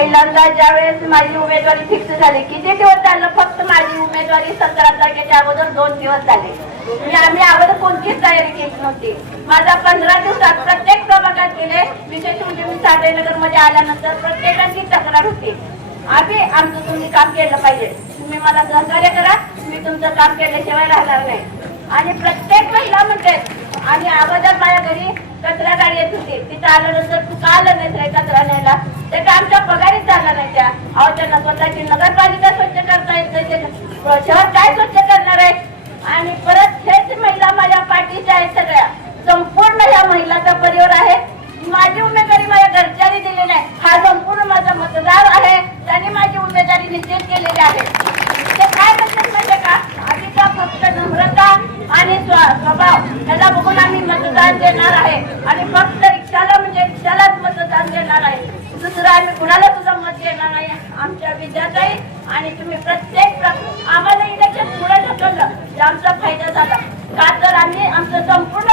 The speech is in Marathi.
पहिल्यांदा ज्यावेळेस माझी उमेदवारी फिक्स झाली, किती दिवस झालं, फक्त माझी उमेदवारी 17 तारखेच्या अगोदर 2 दिवस झाले. म्हणजे आम्ही अगोदर कोणतीच तयारी केली नव्हती. माझा 15 दिवसात प्रत्येक प्रभागात गेले. विशेष म्हणजे मी साठेनगर मध्ये आल्यानंतर प्रत्येकाची तक्रार होती, आम्ही आमचं तुम्ही काम केलं पाहिजे, तुम्ही मला सहकार्य करा, मी तुमचं काम केल्याशिवाय राहणार नाही. आणि प्रत्येक महिला म्हणते, आणि अगोदर माझ्या घरी कचरा गाडी येत होती, तिथं आल्यानंतर तू का आलं नाही कचरा न्यायला, ते का आमच्या पगारीच झाला नाही. त्या त्यांना स्वतःची नगरपालिका स्वच्छ करता येत नाही, शहर काय स्वच्छ करणार आहे. आणि परत हेच महिला माझ्या पाठीच्या आहेत सगळ्या, संपूर्ण या महिलाचा परिवार आहे. माझी उमेदवारी माझ्या घरच्यांनी दिलेली आहे, हा संपूर्ण माझा मतदार आहे, त्यांनी माझी उमेदवारी निश्चित केलेली आहे. ते काय म्हणतात माहिती का, आधी का फक्त नम्रता आणि स्वभाव याला बघून आम्ही मतदान देणार आहे, आणि फक्त रिक्षाला म्हणजे रिक्षालाच मतदान देणार आहे. दुसरं आम्ही कुणाला तुझं मत देणार नाही. आमच्या विद्यार्थी आणि तुम्ही प्रत्येक आम्हाला इलेक्शन पुढे ढकललं, आमचा फायदा झाला का, तर आम्ही आमचं संपूर्ण